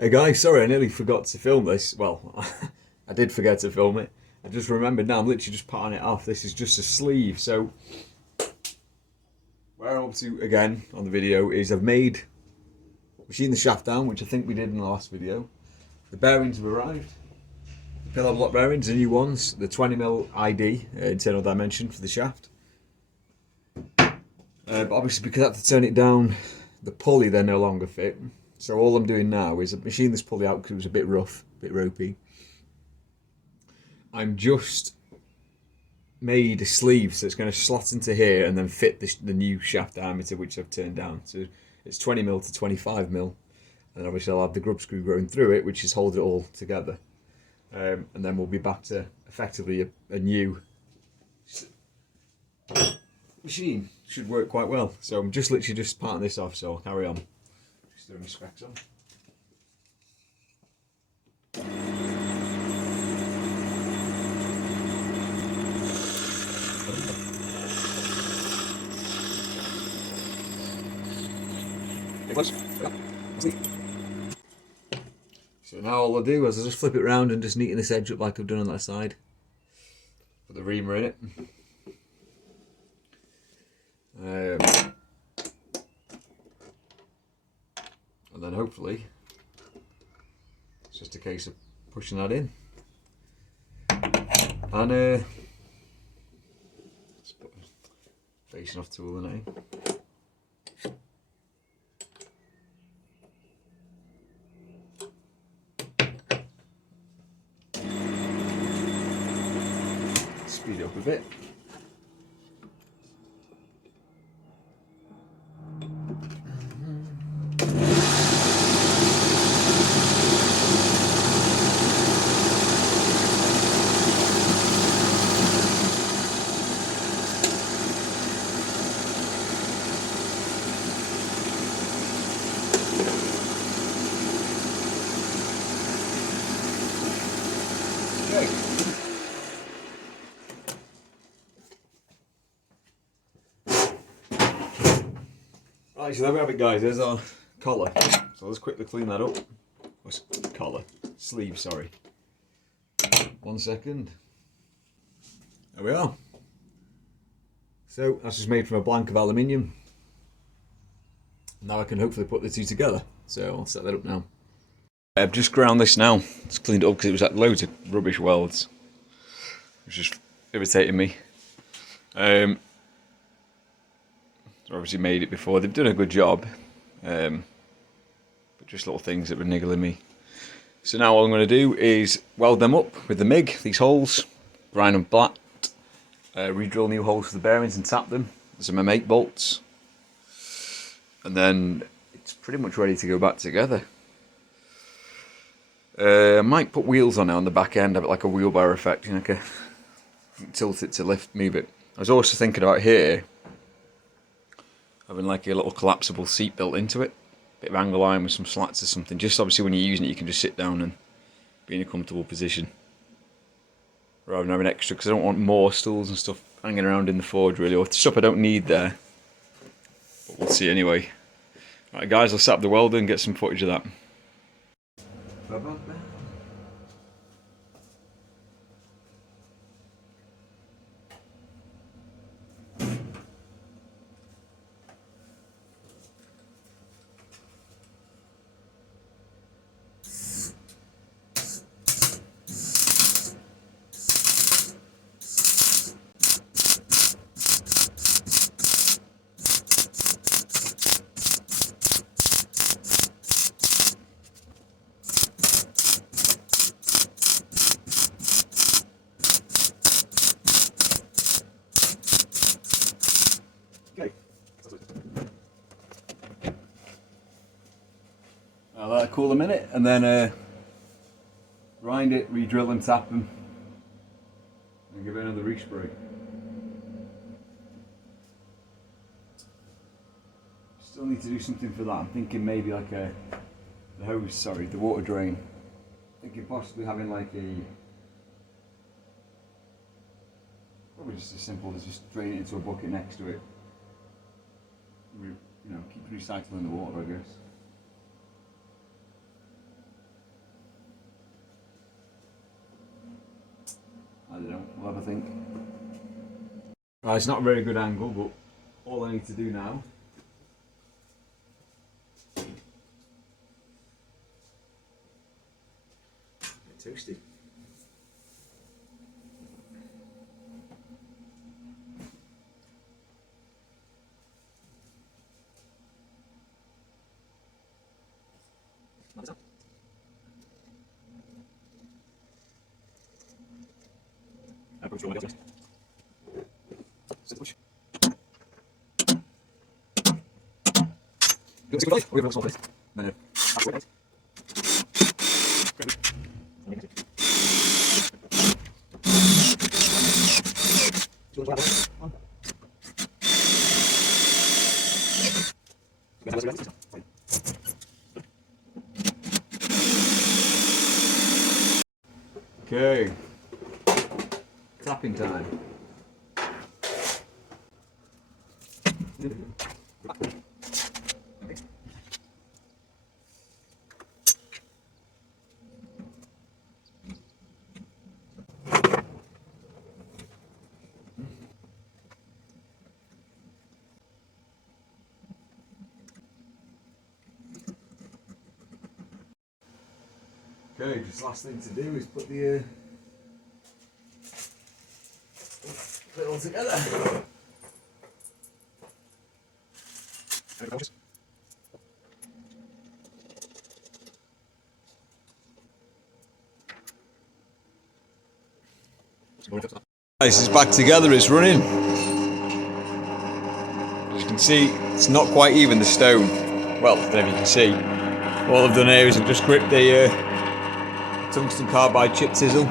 Hey guys, sorry I nearly forgot to film this. Well, I did forget to film it. I just remembered now, I'm literally just parting it off. This is just a sleeve. So, where I'm up to again on the video is I've machined the shaft down, which I think we did in the last video. The bearings have arrived. The pillar block bearings, the new ones. The 20mm ID, internal dimension for the shaft. But obviously because I had to turn it down, the pulley they're no longer fit. So all I'm doing now is I've machined this pulley out because it was a bit rough, a bit ropey. I'm just made a sleeve, so it's going to slot into here and then fit the new shaft diameter, which I've turned down. So it's 20mm to 25mm, and obviously I'll have the grub screw going through it, which is hold it all together. And then we'll be back to effectively a new machine. Should work quite well. So I'm just literally just parting this off, so I'll carry on. Just doing my specs on. So now all I'll do is I'll just flip it around and just neaten this edge up like I've done on that side. Put the reamer in it. And then hopefully it's just a case of pushing that in. And let's put a facing off tool in it. Speed it up a bit. Okay. Right, so there we have it guys, there's our collar. So let's quickly clean that up. Collar, sleeve, sorry. 1 second. There we are. So that's just made from a blank of aluminium. Now I can hopefully put the two together. So I'll set that up now. I've just ground this now. It's cleaned it up because it was at loads of rubbish welds. It was just irritating me. Obviously made it before. They've done a good job. But just little things that were niggling me. So now all I'm going to do is weld them up with the MIG, these holes, grind them flat, re-drill new holes for the bearings and tap them. Some M8 bolts. And then it's pretty much ready to go back together. I might put wheels on it on the back end, have it like a wheelbarrow effect, you know, like tilt it to lift, move it. I was also thinking about here, having like a little collapsible seat built into it. Bit of angle iron with some slats or something. Just obviously when you're using it you can just sit down and be in a comfortable position. Rather than having extra, because I don't want more stools and stuff hanging around in the forge really, or stuff I don't need there. But we'll see anyway. Right guys, I'll set up the welder and get some footage of that. Okay. I'll let it cool a minute and then grind it, re-drill and tap them and give it another respray. Still need to do something for that. I'm thinking maybe like the water drain. Thinking possibly having like probably just as simple as just drain it into a bucket next to it. You know, keep recycling the water, I guess. I'll have a think. Right, it's not a very good angle, but all I need to do now get toasty. Okay, tapping time. Okay, just last thing to do is put the put it all together. This is back together, it's running. As you can see, it's not quite even the stone. Well, I don't know if you can see. All I've done here is I've just gripped the tungsten carbide chip chisel.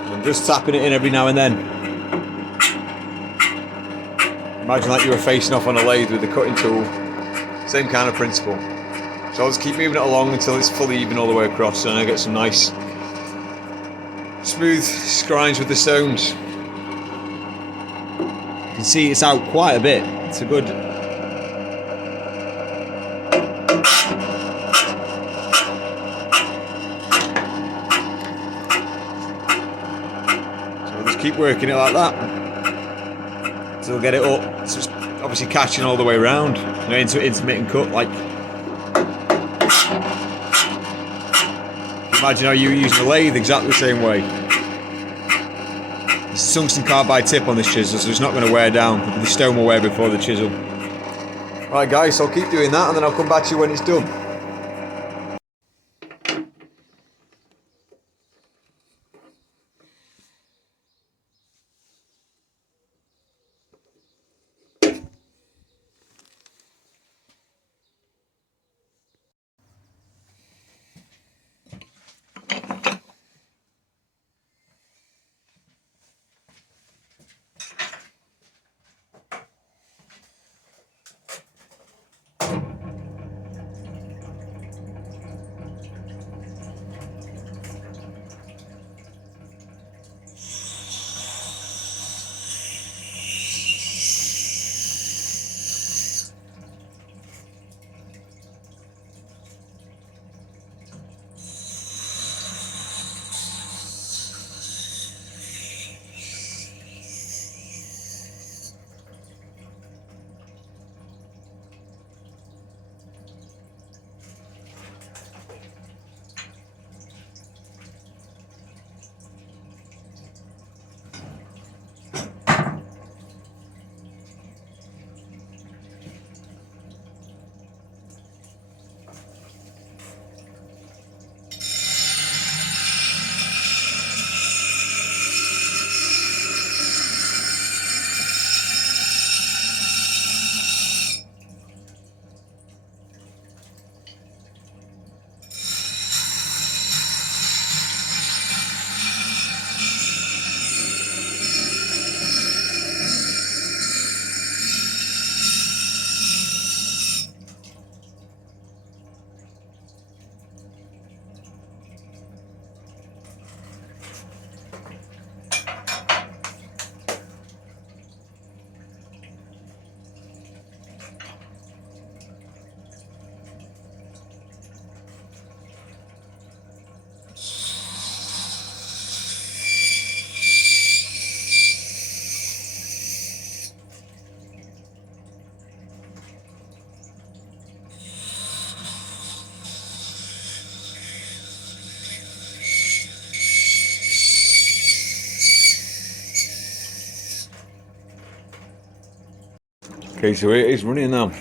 And I'm just tapping it in every now and then. Imagine like you were facing off on a lathe with the cutting tool. Same kind of principle. So I'll just keep moving it along until it's fully even all the way across, and I get some nice smooth scrines with the stones. You can see it's out quite a bit. It's a good... So I'll just keep working it like that until I get it up. It's just obviously catching all the way around. You know, into intermittent cut, like... Imagine how you were using a lathe exactly the same way. There's a tungsten carbide tip on this chisel, so it's not going to wear down. The stone will wear before the chisel. Right guys, so I'll keep doing that and then I'll come back to you when it's done. Okay, so it is running now. You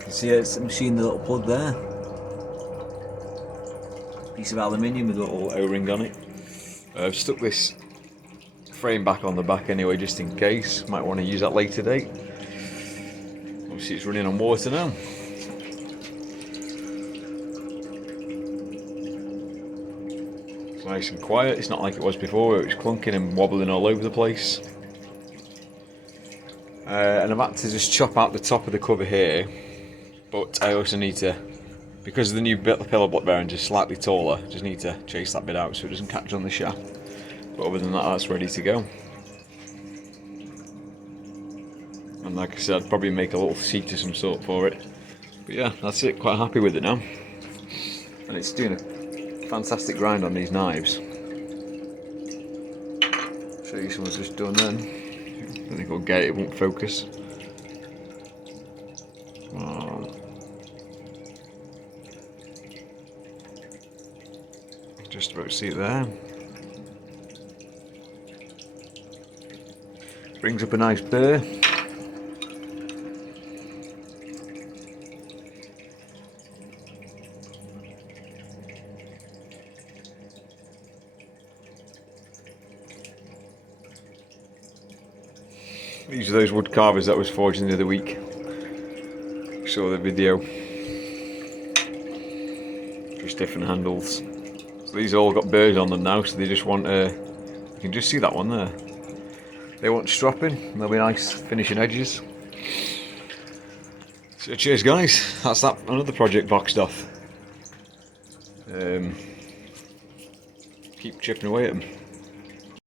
can see it's a machine, the little plug there. Piece of aluminium with a little O-ring on it. I've stuck this frame back on the back anyway, just in case. Might want to use that later date. Obviously it's running on water now. It's nice and quiet. It's not like it was before where it was clunking and wobbling all over the place. And I've had to just chop out the top of the cover here, but I also need to, because the new pillar block bearings is slightly taller, just need to chase that bit out so it doesn't catch on the shaft. But other than that, that's ready to go. And like I said, I'd probably make a little seat of some sort for it. But yeah, that's it, quite happy with it now. And it's doing a fantastic grind on these knives. Show you some I've just done then. I think I'll get it, it won't focus. Just about to see it there. Brings up a nice burr. These are those wood carvers that was forging the other week. Saw the video. Just different handles. So these all got burrs on them now, so they just want you can just see that one there. They want stropping, and they'll be nice finishing edges. So cheers guys, that's that, another project boxed off. Keep chipping away at them.